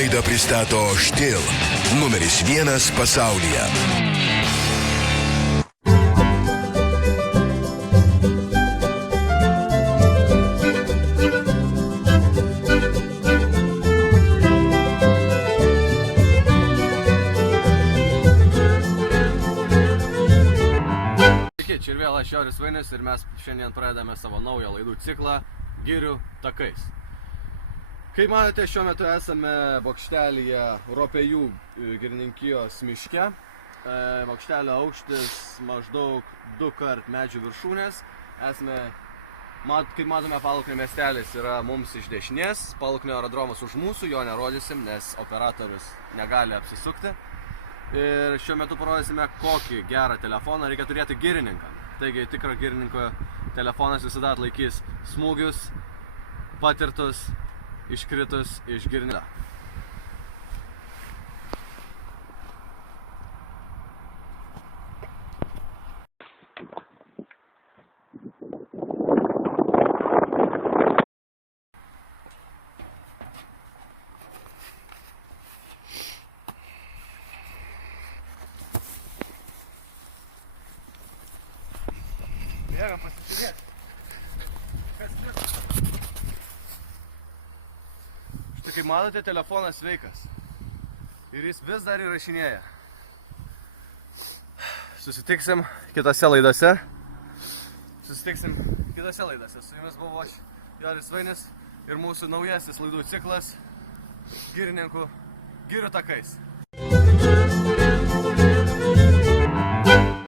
Laidą pristato Štil, numeris 1 pasaulyje. Čia ir vėl aš Joris Vainis ir mes šiandien pradedame savo naują laidų ciklą Girių takais. Kaip matote, šiuo metu esame bokštelyje Ropėjų girininkijos miške. Bokštelio aukštis maždaug 2 kart medžių viršūnės. Kaip matome, Paluknio miestelis yra mums iš dešinės, Paluknio aerodromas už mūsų, jo nerodysim, nes operatorius negali apsisukti. Ir šiuo metu parodysime, kokį gerą telefoną reikia turėti girininką. Taigi, tikro girininko telefonas visada atlaikys smūgius, patirtus, iškritus iš girininko. Bėgam pasižiūrėti. Kas pirmas? Štai kaip matote, telefonas sveikas. Ir jis vis dar įrašinėja. Susitiksim kitose laidose. Su jumis buvo aš, Joris Vainis, ir mūsų naujasis laidų ciklas Girininkų Girių takais.